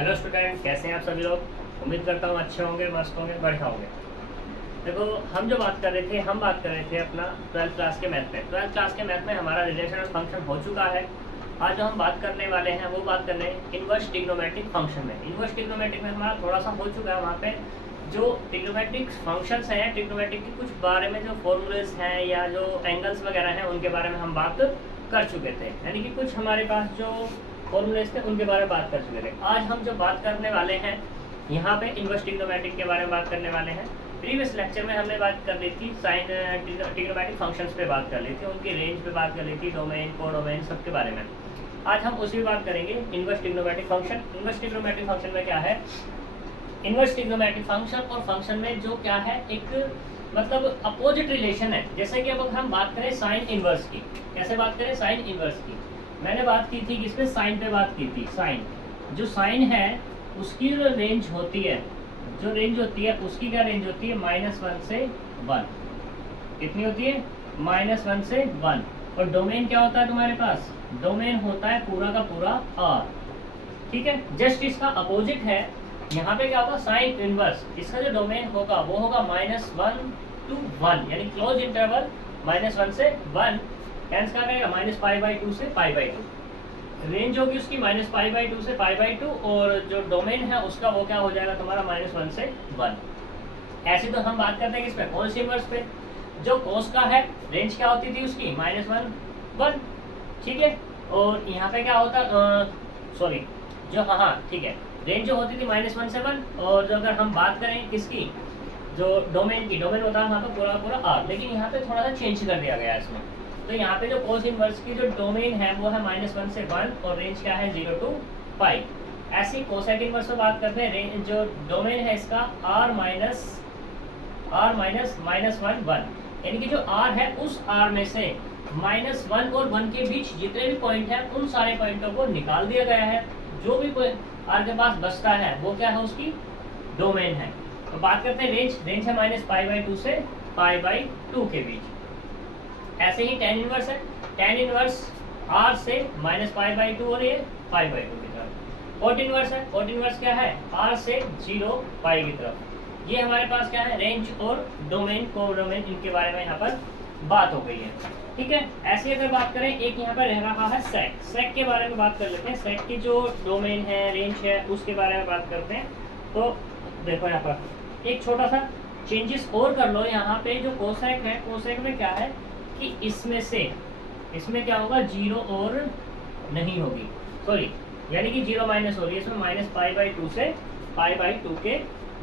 Hello student, कैसे हैं आप सभी लोग। उम्मीद करता हूँ अच्छे होंगे, मस्त होंगे, बढ़िया होंगे। देखो, हम बात कर रहे थे अपना 12th क्लास के मैथ में। 12th क्लास के मैथ में हमारा रिलेशन फंक्शन हो चुका है। आज जो हम बात करने वाले हैं वो बात करने इनवर्स ट्रिग्नोमेट्रिक फंक्शन में। इनवर्स ट्रिग्नोमेट्रिक में हमारा थोड़ा सा हो चुका है। वहाँ पे जो ट्रिग्नोमेट्रिक फंक्शंस हैं, ट्रिग्नोमेट्रिक के कुछ बारे में जो फॉर्मूलेस हैं या जो एंगल्स वगैरह हैं उनके बारे में हम बात कर चुके थे। यानी कि कुछ हमारे पास जो फॉर्मूलेस थे उनके बारे में बात कर चुके थे। आज हम जो बात करने वाले हैं यहाँ पे इनवर्स ट्रिग्नोमेट्रिक के बारे में बात करने वाले हैं। प्रीवियस लेक्चर में हमने बात कर ली थी साइन ट्रिग्नोमेट्रिक फंक्शंस पे बात कर ली थी, उनकी रेंज पे बात कर ली थी, डोमेन, कोडोमेन, सबके बारे में। आज हम उसी बात करेंगे inverse trigonometric function. Inverse trigonometric function में क्या है, इनवर्स ट्रिग्नोमेट्रिक फंक्शन और फंक्शन में जो क्या है, एक मतलब अपोजिट रिलेशन है। जैसे कि अब हम बात करें साइन इनवर्स की, कैसे बात करें साइन इनवर्स की। मैंने बात की थी किस पे, साइन पे बात की थी। साइन, जो साइन है उसकी जो रेंज होती है, जो रेंज होती है उसकी क्या रेंज होती है, -1 से 1। कितनी होती है, -1 से 1। और डोमेन क्या होता है तुम्हारे पास, डोमेन होता है पूरा का पूरा R। ठीक है, जस्ट इसका अपोजिट है। यहाँ पे क्या होगा, साइन इनवर्स, इसका जो डोमेन होगा वो होगा -1 to 1, यानी क्लोज इंटरवल -1 से 1। कैंस क्या करेगा, -π/2 से π/2। रेंज होगी उसकी -π/2 से π/2, और जो डोमेन है उसका वो क्या हो जाएगा तुम्हारा, -1 से 1। ऐसे तो हम बात करते हैं किस पे, कोस इनवर्स पे। जो कोस का है रेंज क्या होती थी उसकी, -1 1। ठीक है, और यहाँ पे क्या होता, सॉरी जो हाँ ठीक है, रेंज जो होती थी -1 से 1। और जो अगर हम बात करें किसकी, जो डोमेन की, डोमेन होता है वहाँ पे पूरा पूरा R। लेकिन यहाँ पे थोड़ा सा चेंज कर दिया गया है इसमें। तो यहाँ पे जो कोस इनवर्स की जो डोमेन है वो है -1 से 1, और रेंज क्या है 0 to π। ऐसी कोसेक इनवर्स पे बात करते हैं, रेंज जो डोमेन है इसका R माइनस -1 1, यानी कि जो R है उस R में से -1 और 1 के बीच जितने भी पॉइंट है उन सारे पॉइंटों को निकाल दिया गया है। जो भी R के पास बचता है वो क्या है, उसकी डोमेन है। तो बात करते हैं रेंज, रेंज है -π/2 से π/2 के बीच। ऐसे ही tan इनवर्स है, tan इनवर्स R से -π/2 और ये π/2 की तरफ। कोट इनवर्स है, कोट इनवर्स क्या है, R से 0 π की तरफ। ये हमारे पास क्या है, रेंज और डोमेन, कोडोमेन, इनके बारे में यहाँ पर बात हो गई है। ठीक है, ऐसे अगर बात करें, एक यहाँ पर रह रहा है सेक। सेक के बारे में बात कर लेते हैं। सेक की जो डोमेन है, रेंज है, उसके बारे में बात करते हैं। तो देखो यहाँ पर एक छोटा सा चेंजेस और कर लो। यहाँ पे जो कोसेक है, कोसेक में क्या है कि इसमें क्या होगा, 0 और नहीं होगी, सॉरी, यानी कि 0 माइनस हो रही है, इसमें -π/2 से π/2 के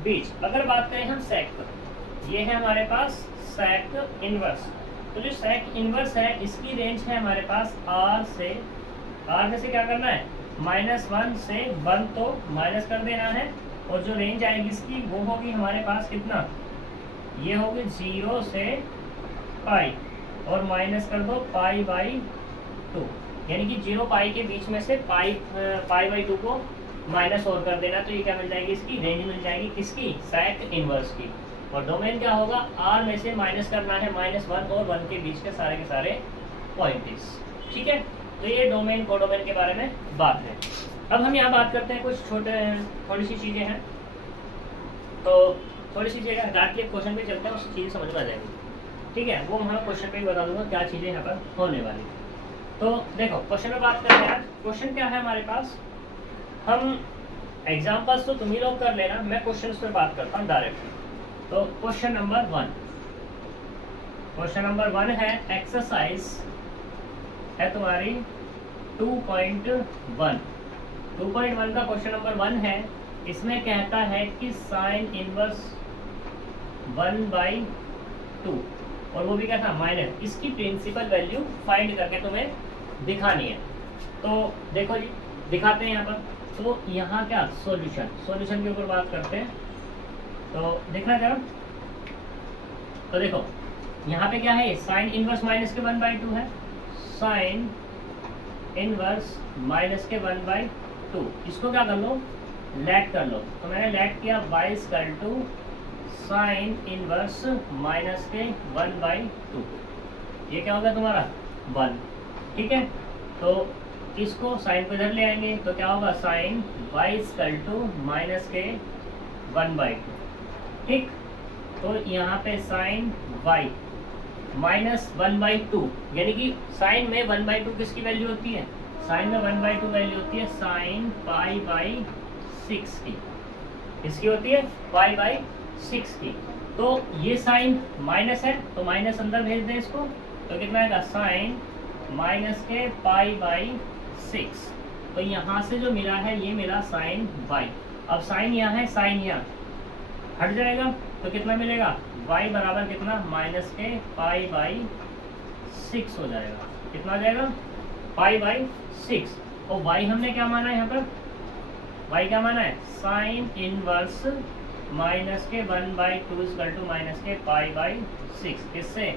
बीच। अगर बात करें हम सेक पर, ये है हमारे पास सेक इनवर्स। तो जो सेक इनवर्स है इसकी रेंज है हमारे पास R में से क्या करना है, -1 से 1 तो माइनस कर देना है। और जो रेंज आएगी इसकी वो होगी हमारे पास कितना, ये होगी 0 से π, और माइनस कर दो π/2, यानी कि 0 π के बीच में से π/2 को माइनस और कर देना। तो ये क्या मिल जाएगी, इसकी रेंज मिल जाएगी किसकी, सेक इनवर्स की। और डोमेन क्या होगा, R में से माइनस करना है -1 और 1 के बीच के सारे पॉइंट्स। ठीक है, तो ये डोमेन कोडोमेन के बारे में बात है। अब हम यहाँ बात करते हैं कुछ थोड़ी सी चीज़ें हैं। तो थोड़ी सी चीज़ें हटा के क्वेश्चन पे चलते हैं, उससे चीज़ें समझ में आ जाएंगी। ठीक है, वो मैं क्वेश्चन पे ही बता दूंगा क्या चीज़ें यहाँ पर होने वाली। तो देखो, क्वेश्चन में बात करते हैं। क्वेश्चन क्या है हमारे पास, हम एग्जाम्पल्स तो तुम ही लोग कर लेना, मैं क्वेश्चन पे बात करता हूँ डायरेक्टली। तो क्वेश्चन नंबर 1 है, एक्सरसाइज है तुम्हारी 2.1। 2.1 का क्वेश्चन नंबर 1 है। इसमें कहता है कि साइन इनवर्स 1/2, और वो भी क्या था, माइनस, इसकी प्रिंसिपल वैल्यू फाइंड करके तुम्हें दिखानी है। तो देखो जी, दिखाते हैं यहाँ पर। तो यहाँ क्या, सॉल्यूशन के ऊपर बात करते हैं। तो देखना जरा, तो देखो यहाँ पे क्या है, साइन इनवर्स माइनस के 1/2 है, साइन इनवर्स माइनस के 1/2। इसको क्या कर लो, लेट कर लो। तो मैंने लेट किया y साइन इनवर्स माइनस के 1/2। ये क्या होगा तुम्हारा 1। ठीक है, तो इसको साइन को इधर ले आएंगे तो क्या होगा, sine y equal to minus के 1/2। ठीक, तो यहाँ पे साइन y माइनस 1/2, यानी कि साइन में 1/2 किसकी वैल्यू होती है, साइन में 1/2 वैल्यू होती है साइन π/6 की। इसकी होती है π/6 की। तो ये साइन माइनस है तो माइनस अंदर भेज दें इसको, तो कितना आएगा, साइन माइनस के π/6। तो यहाँ से जो मिला है ये मिला साइन y। अब साइन यहाँ है, साइन यहाँ हट जाएगा तो कितना मिलेगा, y बराबर कितना, माइनस के π/6 हो जाएगा। कितना आ जाएगा, π/6। और y हमने क्या माना है यहाँ पर, y क्या माना है, साइन इनवर्स माइनस के 1/2 इक्वल टू माइनस के π/6, किससे,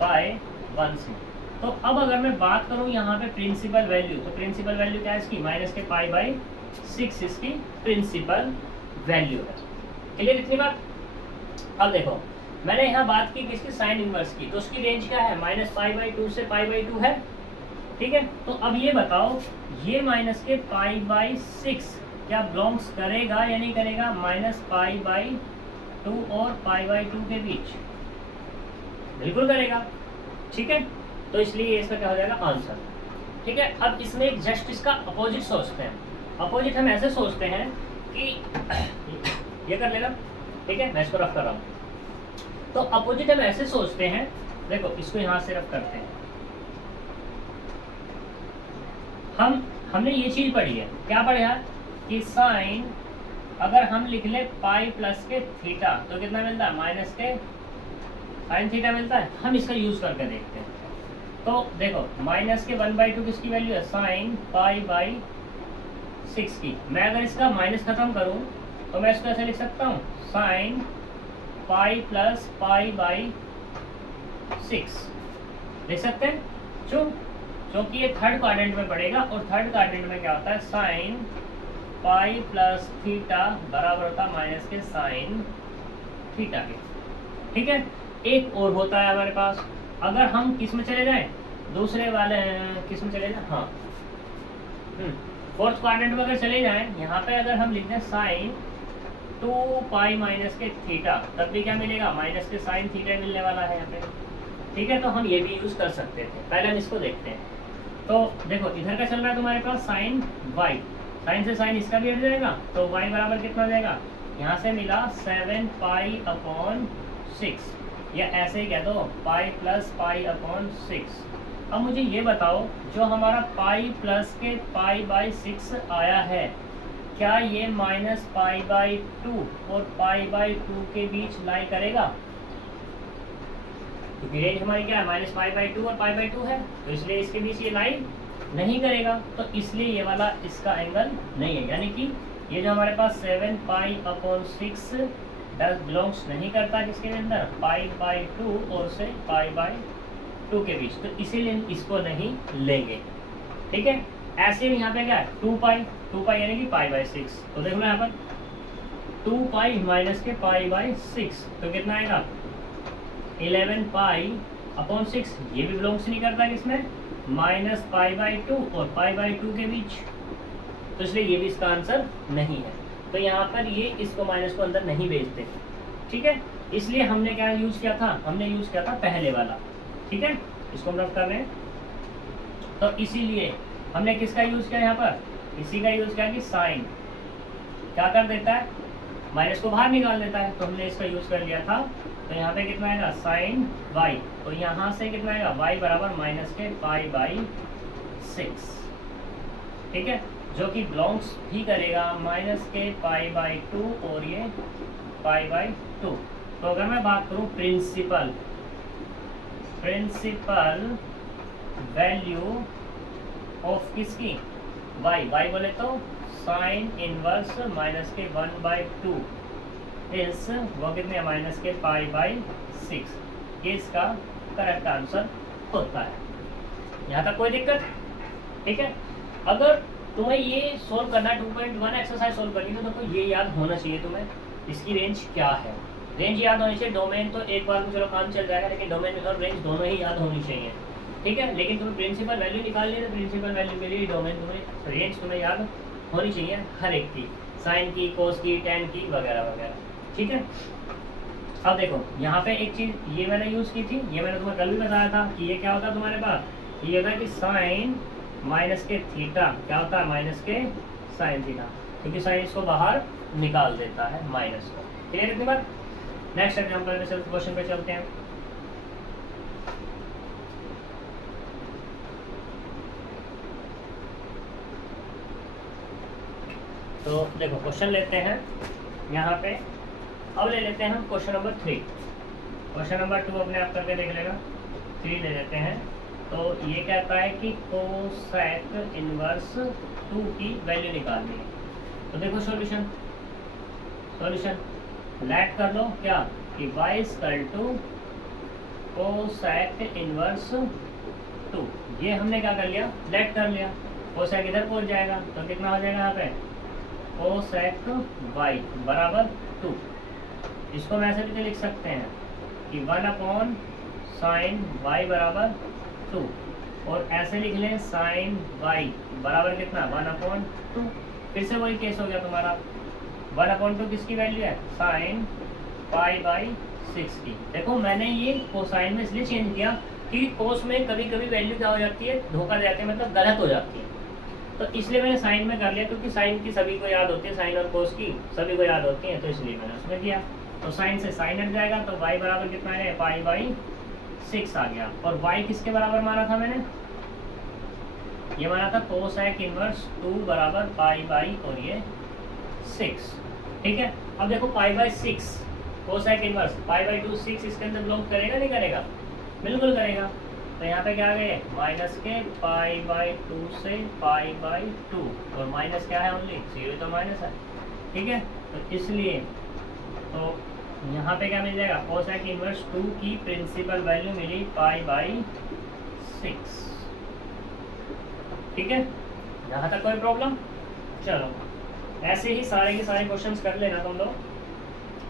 बाय 1 से। तो अब अगर मैं बात करूं यहाँ पे प्रिंसिपल वैल्यू, तो प्रिंसिपल वैल्यू क्या है इसकी, माइनस के π/6 इसकी प्रिंसिपल वैल्यू है। क्लियर इतनी बात। अब देखो मैंने यहाँ बात की किसकी, साइन इनवर्स की, तो उसकी रेंज क्या है, माइनस π/2 से π/2 है। ठीक है, तो अब ये बताओ ये माइनस के π/6 क्या बिलोंग्स करेगा या नहीं करेगा, माइनस π/2 और π/2 के बीच, बिल्कुल करेगा। ठीक है, तो इसलिए इसका क्या हो जाएगा, आंसर। ठीक है, अब इसमें जस्ट इसका अपोजिट सोचते हैं। अपोजिट हम ऐसे सोचते हैं कि ये कर लेना, ठीक है, मैं इसको रफ कर रहा हूँ। तो अपोजिट हम ऐसे सोचते हैं, देखो इसको यहाँ से रफ करते हैं। हमने ये चीज पढ़ी है, क्या पढ़ा कि साइन अगर हम लिख ले पाई प्लस के थीटा तो कितना मिलता है, माइनस के साइन थीटा मिलता है। हम इसका यूज करके देखते हैं। तो देखो माइनस के 1/2 किसकी वैल्यू है, साइन π/6 की। मैं अगर इसका माइनस खत्म करूं तो मैं इसको ऐसे लिख सकता हूं, साइन पाई प्लस π/6 लिख सकते हैं। क्योंकि ये थर्ड क्वाड्रेंट में पड़ेगा और थर्ड क्वाड्रेंट में क्या होता है, साइन पाई प्लस थीटा बराबर होता है माइनस के साइन थीटा के। ठीक है, एक और होता है हमारे पास, अगर हम किस में चले जाएं, दूसरे वाले किस में चले जाएं, हाँ फोर्थ क्वाड्रेंट में अगर चले जाएं, यहाँ पे अगर हम लिख दें साइन 2π माइनस के थीटा, तब भी क्या मिलेगा, माइनस के साइन थीटा मिलने वाला है यहाँ पे। ठीक है, तो हम ये भी यूज कर सकते थे। पहले हम इसको देखते हैं। तो देखो इधर का चल रहा है तुम्हारे पास साइन y, साइन से साइन इसका भी हट जाएगा, तो y बराबर कितना हो जाएगा, यहाँ से मिला 7π/6, या ऐसे ही कह दो पाई प्लस π/6। अब मुझे ये बताओ जो हमारा पाई प्लस के π/6 आया है, क्या ये माइनस π/2 और π/2 के बीच लाई करेगा, क्योंकि रेंज हमारी क्या है, माइनस π/2 और π/2 है, तो इसलिए इसके बीच ये लाइन नहीं करेगा। तो इसलिए ये वाला इसका एंगल नहीं है, यानी कि ये जो हमारे पास 7π/6 बिलोंग्स नहीं करता किसके अंदर, π/2 और से π/2 के बीच, तो इसीलिए इसको नहीं लेंगे। ठीक है, ऐसे यहाँ पे क्या है 2π यानी कि π/6, तो देखो यहाँ पर 2π माइनस के π/6 तो कितना आएगा 11π/6, ये भी बिलोंग्स नहीं करता किसमें, माइनस π/2 और π/2 के बीच, तो इसलिए ये भी इसका आंसर नहीं है। तो यहाँ पर ये इसको माइनस को अंदर नहीं भेजते। ठीक है, इसलिए हमने क्या यूज किया था, हमने यूज किया था पहले वाला। ठीक है, इसको हम रफ कर रहे हैं। तो इसीलिए हमने किसका यूज किया यहाँ पर, इसी का यूज किया कि साइन क्या कर देता है, माइनस को बाहर निकाल देता है, तो हमने इसका यूज कर लिया था। तो यहाँ पे कितना आएगा साइन y, तो यहाँ से कितना आएगा y बराबर माइनस के π/6। ठीक है, जो कि बिलोंग्स भी करेगा माइनस के π/2 और ये π/2। तो अगर मैं बात करूँ प्रिंसिपल वैल्यू ऑफ किसकी, y बोले तो साइन इनवर्स माइनस के 1/2 इस वो कितने माइनस के π/6, ये इसका करेक्ट आंसर होता है। यहाँ तक कोई दिक्कत। ठीक है, अगर तुम्हें ये सोल्व करना 2.1 एक्सरसाइज सोल्व करनी तो ये याद होना चाहिए तुम्हें, इसकी रेंज क्या है, रेंज याद होनी चाहिए। डोमेन तो एक बार में चलो काम चल जाएगा, लेकिन डोमेन और रेंज दोनों ही याद होनी चाहिए। ठीक है। लेकिन तुम्हें प्रिंसिपल वैल्यू निकालनी है तो प्रिंसिपल वैल्यू के लिए डोमेन तुम्हें रेंज तुम्हें याद होनी चाहिए हर एक की, साइन की, कोस की, टेन की, वगैरह वगैरह, ठीक है। अब देखो यहाँ पे एक चीज़ ये मैंने यूज़ की थी, ये मैंने तुम्हें कल भी बताया था कि ये क्या होता है तुम्हारे पास, ये होता है कि साइन माइनस के थीटा क्या होता है, माइनस के साइन थीटा, क्योंकि साइन इसको बाहर निकाल देता है माइनस को। क्लियर इतनी बात। नेक्स्ट एग्जाम्पल में क्वेश्चन पे चलते हैं। तो देखो क्वेश्चन लेते हैं यहाँ पे, अब ले लेते हैं हम क्वेश्चन नंबर 3। क्वेश्चन नंबर 2 अपने आप करके देख लेगा, 3 ले लेते हैं। तो ये कहता है कि कोसेक इनवर्स 2 की वैल्यू निकालनी है। तो देखो सॉल्यूशन लेट कर लो क्या कि y equal to cosec inverse 2, ये हमने क्या कर लिया, लेट कर लिया। कोसेक इधर पहुंच जाएगा तो कितना हो जाएगा यहाँ पे, कोसेक y बराबर 2। इसको हम ऐसे भी लिख सकते हैं कि 1 अपॉन साइन y बराबर 2, और ऐसे लिख लें साइन y बराबर कितना, 1 अपॉन 2। फिर से वही केस हो गया तुम्हारा, 1 अपॉन 2 किसकी वैल्यू है, साइन पाई बाई 6 की। देखो मैंने ये कोसाइन में इसलिए चेंज किया कि कोस में कभी कभी वैल्यू क्या हो जाती है, धोखा देती है, मतलब गलत हो जाती है। तो इसलिए मैंने साइन में कर लिया, क्योंकि साइन की सभी को याद होती है, साइन और कोस की सभी को याद होती है, तो इसलिए मैंने उसमें किया। तो साइन से साइन हट जाएगा तो y बराबर कितना है, पाई बाई 6 आ गया। और y किसके बराबर माना था मैंने, ये माना था कोसेक इनवर्स 2 बराबर पाई बाई और ये 6, ठीक है। अब देखो पाई by 6 cosec inverse pi by 2 6 इसके अंदर बिलोंग करेगा नहीं करेगा, बिल्कुल करेगा। तो यहाँ पे क्या आ गए, माइनस के पाई बाई 2 से पाई बाई 2, और माइनस क्या है, ओनली 0 तो माइनस है, ठीक है। तो इसलिए तो यहाँ पे क्या मिल जाएगा, कोसेक इनवर्स 2 की प्रिंसिपल वैल्यू मिली पाई बाई 6, ठीक है। यहाँ तक कोई प्रॉब्लम। चलो ऐसे ही सारे के सारे क्वेश्चंस कर लेना तुम लोग।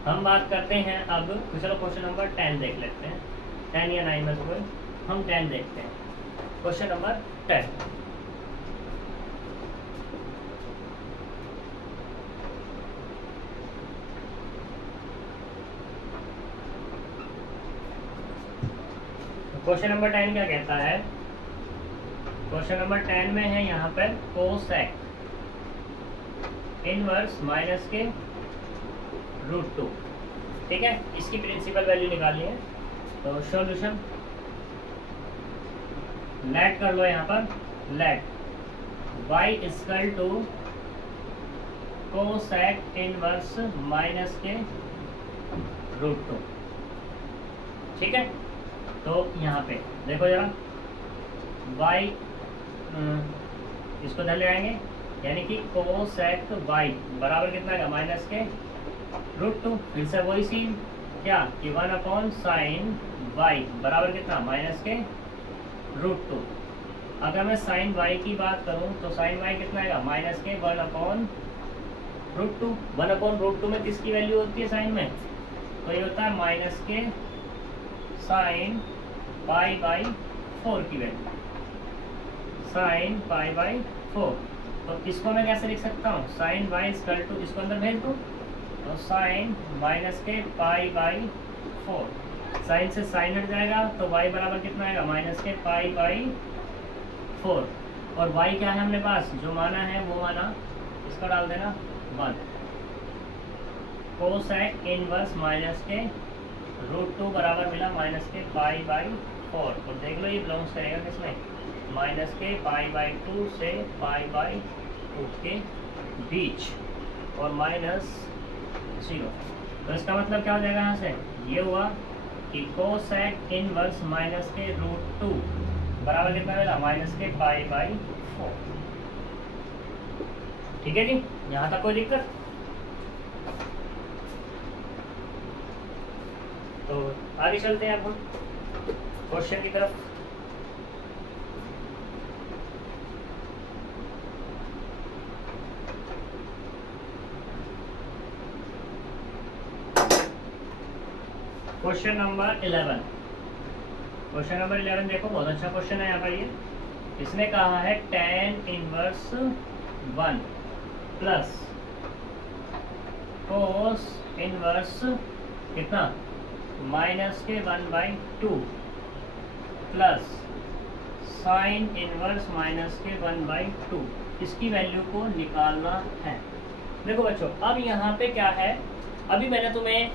हम बात करते हैं अब, तो चलो क्वेश्चन नंबर 10 देख लेते हैं, 10 या 9 में से कोई, हम 10 देखते हैं। क्वेश्चन नंबर 10, क्वेश्चन नंबर 10 क्या कहता है, क्वेश्चन नंबर 10 में है यहाँ पर कोसेक इनवर्स माइनस के √2, ठीक है। इसकी प्रिंसिपल वैल्यू निकालनी है। तो सॉल्यूशन लेट कर लो यहाँ पर, let y equal to cosec inverse minus के √2, ठीक है। तो यहाँ पे देखो जरा, y इसको धर ले आएंगे, यानी कि कोसेक y बराबर कितना है, माइनस के √2। फिर से वही सीन क्या कि 1 अपॉन साइन y बराबर कितना, माइनस के √2। अगर मैं साइन y की बात करूं तो साइन y कितना है, माइनस के 1 अपॉन √2। 1 अपॉन √2 में किसकी वैल्यू होती है साइन में, तो ये होता है माइनस के साइन पाई बाई 4 की वैल्यू, साइन पाई बाई 4। तो इसको मैं कैसे लिख सकता हूँ, साइन y इक्वल टू, इसको अंदर भेज दूँ तो साइन माइनस के पाई बाई 4, साइन से साइन हट जाएगा तो y बराबर कितना आएगा, माइनस के पाई बाई 4। और y क्या है हमने पास, जो माना है वो माना, इसको डाल देना 1। कोसेक इनवर्स माइनस के √2 बराबर मिला माइनस के पाई बाई 4। और देख लो ये बिलोंग्स करेगा किसमें, माइनस के पाई बाई 2 से पाई बाई 2 के बीच, और माइनस 0। तो इसका मतलब क्या हो जाएगा, यहाँ से ये हुआ कि कोसेक इनवर्स माइनस के √2 बराबर कितना मिला, माइनस के पाई बाई 4, ठीक है जी। यहाँ तक कोई दिक्कत। तो आगे चलते हैं अब हम क्वेश्चन की तरफ। क्वेश्चन नंबर 11, क्वेश्चन नंबर 11 देखो, बहुत अच्छा क्वेश्चन है यहाँ पर। ये इसने कहा है tan inverse 1 plus cos inverse कितना माइनस के 1/2 प्लस साइन इनवर्स माइनस के 1/2, इसकी वैल्यू को निकालना है। देखो बच्चों, अब यहाँ पे क्या है, अभी मैंने तुम्हें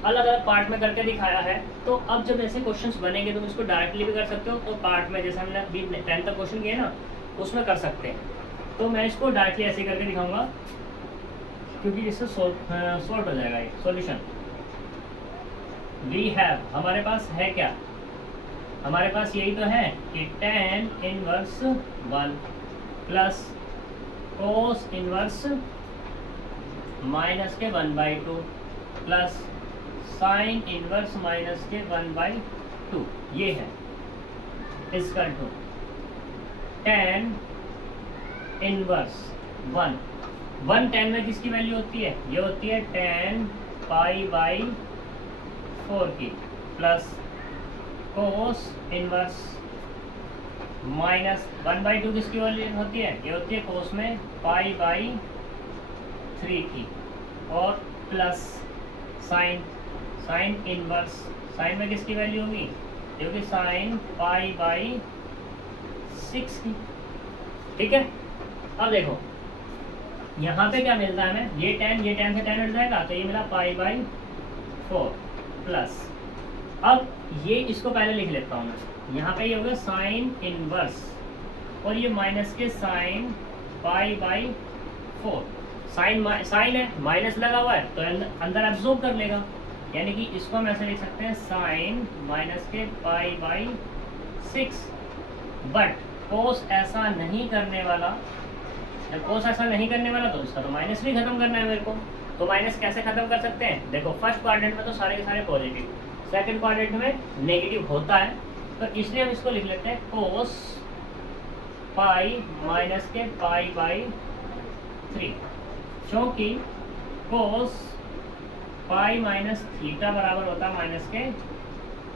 अलग अलग पार्ट में करके दिखाया है, तो अब जब ऐसे क्वेश्चंस बनेंगे तुम इसको डायरेक्टली भी कर सकते हो, तो पार्ट में जैसे हमने अभी 10 तक क्वेश्चन किए ना, उसमें कर सकते हैं। तो मैं इसको डायरेक्टली ऐसे करके दिखाऊंगा, क्योंकि इससे सॉल्व हो जाएगा ये सॉल्यूशन। वी हैव, हमारे पास है क्या, हमारे पास यही तो है कि tan inverse 1 plus cos inverse minus के 1/2 प्लस साइन इनवर्स माइनस के 1/2, ये है इसका टू tan इनवर्स 1 tan में किसकी वैल्यू होती है, ये होती है tan π/4 की, प्लस cos इनवर्स माइनस 1/2 किसकी वैल्यू होती है, ये होती है cos में π/3 की, और प्लस साइन इनवर्स, साइन में किसकी वैल्यू होगी, ये होगी साइन π/6 की। ठीक है, अब देखो यहाँ पे क्या मिलता है हमें, ये tan से tan हट जाएगा, तो ये मिला π/4 प्लस, अब ये इसको पहले लिख लेता हूँ मैं, यहाँ पे ये होगा साइन इनवर्स और ये माइनस के साइन π/4, साइन है, माइनस लगा हुआ है तो अंदर एब्जॉर्ब कर लेगा, यानी कि इसको हम ऐसे लिख सकते हैं साइन माइनस के π/6। बट कोस ऐसा नहीं करने वाला, जब कोस ऐसा नहीं करने वाला तो इसका तो माइनस भी खत्म करना है मेरे को। तो माइनस कैसे खत्म कर सकते हैं, देखो फर्स्ट क्वाड्रेंट में तो सारे के सारे पॉजिटिव, सेकंड क्वाड्रेंट में नेगेटिव होता है, तो इसलिए हम इसको लिख लेते हैं कोस पाई माइनस के π/3, क्योंकि कोस पाई माइनस थीटा बराबर होता है माइनस के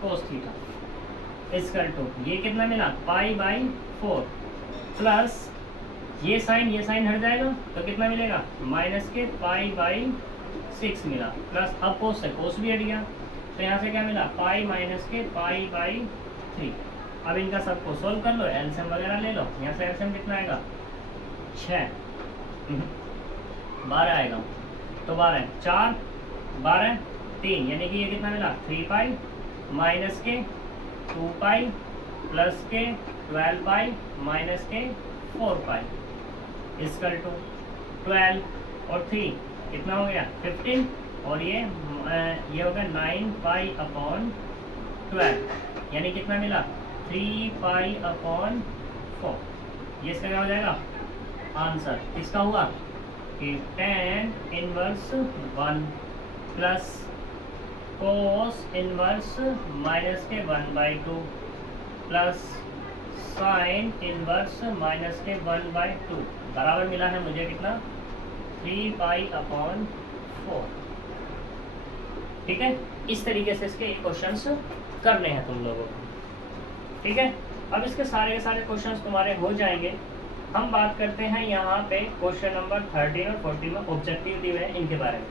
कोस थीटा, इसकल टू ये कितना मिला π/4 प्लस ये साइन हट जाएगा तो कितना मिलेगा माइनस के π/6 मिला, प्लस अब कोस से कोस भी हट गया, तो यहाँ से क्या मिला पाई माइनस के π/3। अब इनका सबको सोल्व कर लो, एलसीएम वगैरह ले लो, यहाँ से एलसीएम कितना आएगा 6, 12 आएगा, तो 12 4 12 3, यानी कि ये कितना मिला 3π माइनस के 2π प्लस के 12π माइनस के 4π, इसकल टू 12 और 3 कितना हो गया 15, और ये हो गया 9π/12, यानी कितना मिला 3π/4। ये इसका क्या हो जाएगा आंसर, इसका हुआ कि tan inverse 1 plus cos inverse minus के 1/2 प्लस साइन इनवर्स माइनस के 1/2 बराबर मिला है मुझे कितना 3π/4। ठीक है, इस तरीके से इसके क्वेश्चंस करने हैं तुम लोगों को। ठीक है, अब इसके सारे के सारे क्वेश्चंस तुम्हारे हो जाएंगे। हम बात करते हैं यहाँ पे क्वेश्चन नंबर 13 और 14 में ऑब्जेक्टिव दिए हैं इनके बारे में,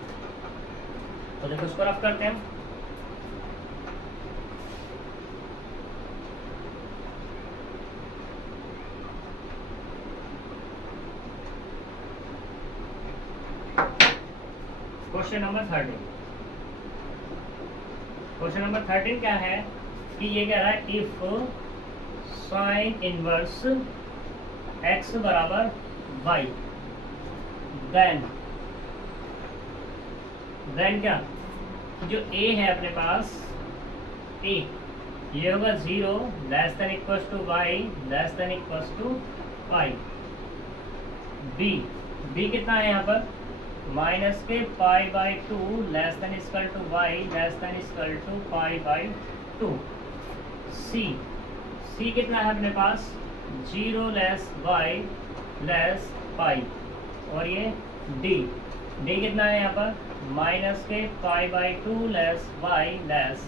तो देखो इसको रफ करते हैं। क्वेश्चन नंबर 13 क्या है कि ये कह रहा है इफ साइन इनवर्स x बराबर y, देन क्या, जो a है अपने पास a, ये होगा 0 less than equals to y less than equals to pi, b कितना है यहाँ पर माइनस के π/2 less than equal to y less than equal to π/2, c कितना है अपने पास 0 लेस y लेस पाई, और ये d कितना है यहाँ पर माइनस के π/2 लेस y लेस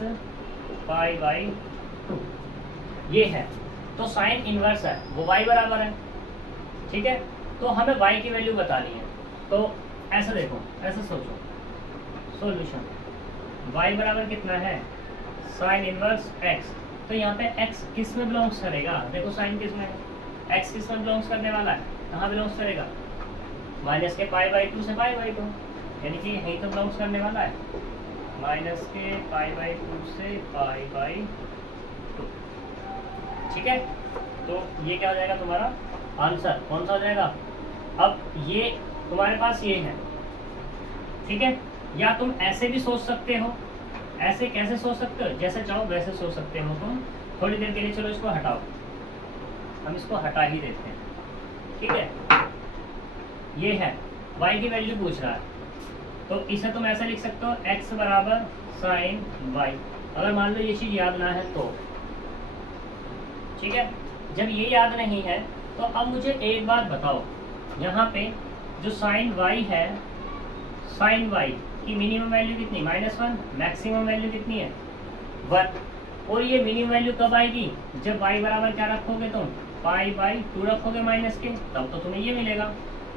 π/2। ये है, तो साइन इनवर्स है वो y बराबर है, ठीक है। तो हमें y की वैल्यू बतानी है, तो ऐसा देखो, ऐसा सोचो, सॉल्यूशन y बराबर कितना है, साइन इनवर्स x। तो यहाँ पे x किस में बिलोंग्स करेगा, देखो साइन किस में है, x किस में बिलोंग्स करने वाला है, कहाँ बिलोंग्स करेगा, माइनस के π/2 से π/2, यानी कि यहीं तो बिलोंग्स करने वाला है, माइनस के π/2 से π/2, ठीक है। तो ये क्या हो जाएगा तुम्हारा आंसर, कौन सा हो जाएगा। अब ये तुम्हारे पास ये है, ठीक है। या तुम ऐसे भी सोच सकते हो, ऐसे कैसे सोच सकते हो, जैसे चाहो वैसे सोच सकते हो तुम। थोड़ी देर के लिए चलो इसको हटाओ, हम इसको हटा ही देते हैं, ठीक है। ये है y की वैल्यू पूछ रहा है, तो इसे तुम ऐसा लिख सकते हो x बराबर साइन y। अगर मान लो ये चीज़ याद ना है तो, ठीक है। जब ये याद नहीं है तो अब मुझे एक बात बताओ, यहाँ पे जो साइन y है, साइन y की मिनिमम वैल्यू कितनी, -1, मैक्सिमम वैल्यू कितनी है 1। और ये मिनिमम वैल्यू कब आएगी, जब y बराबर क्या रखोगे तुम, π/2 रखोगे माइनस के, तब तो तुम्हें ये मिलेगा।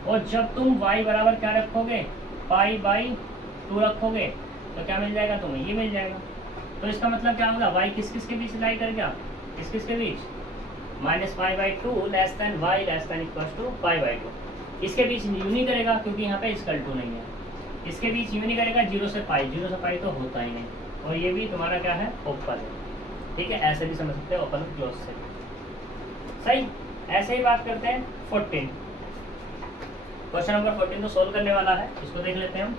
और जब तुम y बराबर क्या रखोगे, π/2 रखोगे, तो क्या मिल जाएगा तुम्हें, ये मिल जाएगा। तो इसका मतलब क्या होगा, y किस किस के बीच लाई कर गया, किस किस के बीच, -π/2 less than y less than equals to π/2। इसके बीच यूं नहीं करेगा क्योंकि यहाँ पे इक्वल टू नहीं है, इसके बीच यूं नहीं करेगा, 0 से π, 0 से π तो होता ही नहीं। और ये भी तुम्हारा क्या है, ओपन है, ठीक है। ऐसे भी समझ सकते हो, ओपन क्लोज से, सही। ऐसे ही बात करते हैं 14, क्वेश्चन नंबर 14 तो सोल्व करने वाला है, इसको देख लेते हैं हम।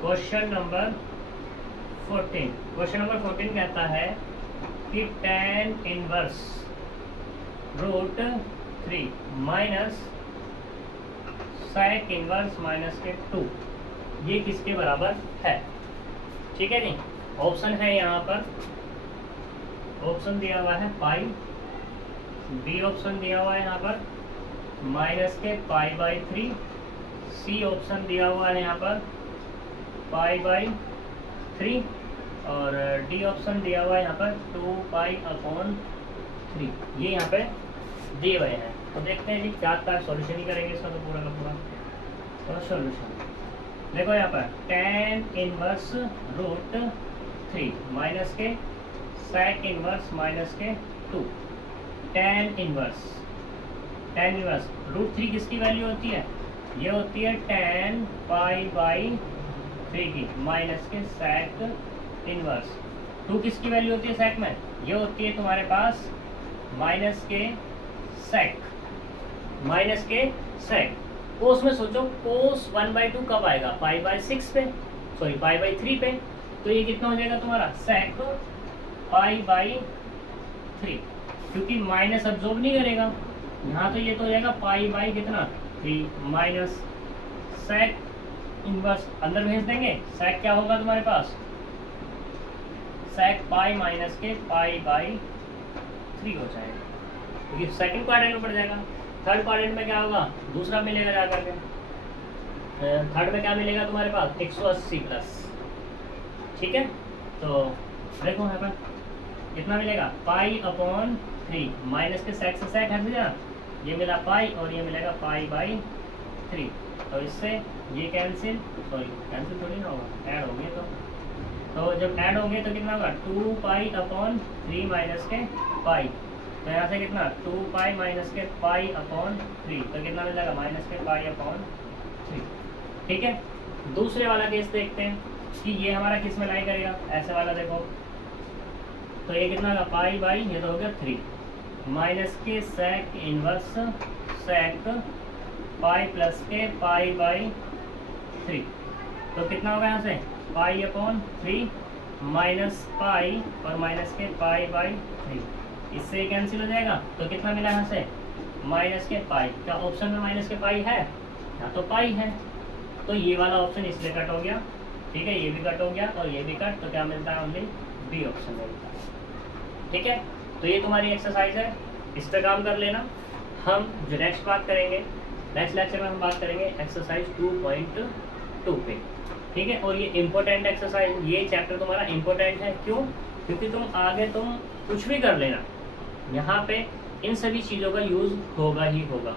क्वेश्चन नंबर 14 कहता है कि tan inverse √3 minus sec inverse -2 ये किसके बराबर है, ठीक है। नहीं, ऑप्शन है यहाँ पर, ऑप्शन दिया हुआ है पाई, बी ऑप्शन दिया हुआ है यहाँ पर -π/3, सी ऑप्शन दिया हुआ है यहाँ पर π/3 और डी ऑप्शन दिया हुआ है यहाँ पर 2π/3, ये यहाँ पे दिए हुए हैं। तो देखते हैं जी क्या सॉल्यूशन ही करेंगे इसका, तो पूरा का पूरा। तो सॉल्यूशन देखो यहाँ पर tan इनवर्स √3 माइनस के sec इनवर्स -2, tan इनवर्स √3 किसकी वैल्यू होती है, ये होती है tan π/3 की, माइनस के sec इनवर्स 2 किसकी वैल्यू होती है sec में, ये होती है तुम्हारे पास माइनस के sec। कोस में सोचो, कोस 1/2 कब आएगा, π/6 पे, सॉरी π/3 पे, तो ये कितना हो जाएगा तुम्हारा sec π/3, क्योंकि माइनस अब्जॉर्ब नहीं करेगा यहाँ, तो ये तो हो जाएगा π/3 माइनस sec इनवर्स अंदर भेज देंगे, sec क्या होगा तुम्हारे पास, sec π माइनस के π/3 हो जाएगा, क्योंकि सेकंड क्वाड्रेंट में पड़ जाएगा। थर्ड क्वाड्रेंट में क्या होगा, दूसरा मिलेगा जा करके, थर्ड में क्या मिलेगा तुम्हारे पास 180 प्लस, ठीक है। तो देखो यहाँ पर कितना मिलेगा, π/3 माइनस के sec से sec हट जाएगा, ये मिला पाई और ये मिलेगा π/3, तो इससे ये कैंसिल, सॉरी कैंसिल थोड़ी ना होगा, ऐड होंगे तो जब ऐड होंगे तो कितना होगा 2π/3 माइनस के पाई, तो यहाँ से कितना 2π माइनस के π/3, तो कितना मिल जाएगा -π/3, ठीक है। दूसरे वाला केस देखते हैं कि ये हमारा किस में लाई करेगा, ऐसे वाला देखो, तो ये कितना होगा π/, ये तो हो गया 3 माइनस के sec इनवर्स sec π प्लस के π/3, तो कितना होगा यहाँ से π/3 माइनस पाई और माइनस के π/3, इससे कैंसिल हो जाएगा, तो कितना मिला यहाँ से माइनस के पाई। क्या ऑप्शन में माइनस के पाई है, यहाँ तो पाई है, तो ये वाला ऑप्शन इसलिए कट हो गया, ठीक है। ये भी कट हो गया और ये भी कट, तो क्या मिलता है, ओनली बी ऑप्शन मिलता है, ठीक है। तो ये तुम्हारी एक्सरसाइज है, इस पर काम कर लेना। हम जो नेक्स्ट बात करेंगे, नेक्स्ट लेक्चर में हम बात करेंगे एक्सरसाइज 2.2 2 पे, ठीक है। और ये इम्पोर्टेंट एक्सरसाइज, ये चैप्टर तुम्हारा इम्पोर्टेंट है, क्यों? क्योंकि तुम आगे तुम कुछ भी कर लेना, यहाँ पे इन सभी चीज़ों का यूज़ होगा ही होगा,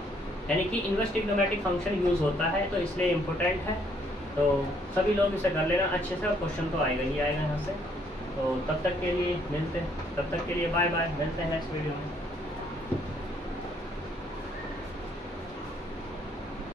यानी कि इन्वर्स ट्रिग्नोमेट्रिक फंक्शन यूज़ होता है, तो इसलिए इम्पोर्टेंट है। तो सभी लोग इसे कर लेना अच्छे से, और क्वेश्चन तो आएगा ही आएगा यहाँ से। तो तब तक के लिए बाय बाय, मिलते हैं इस वीडियो में।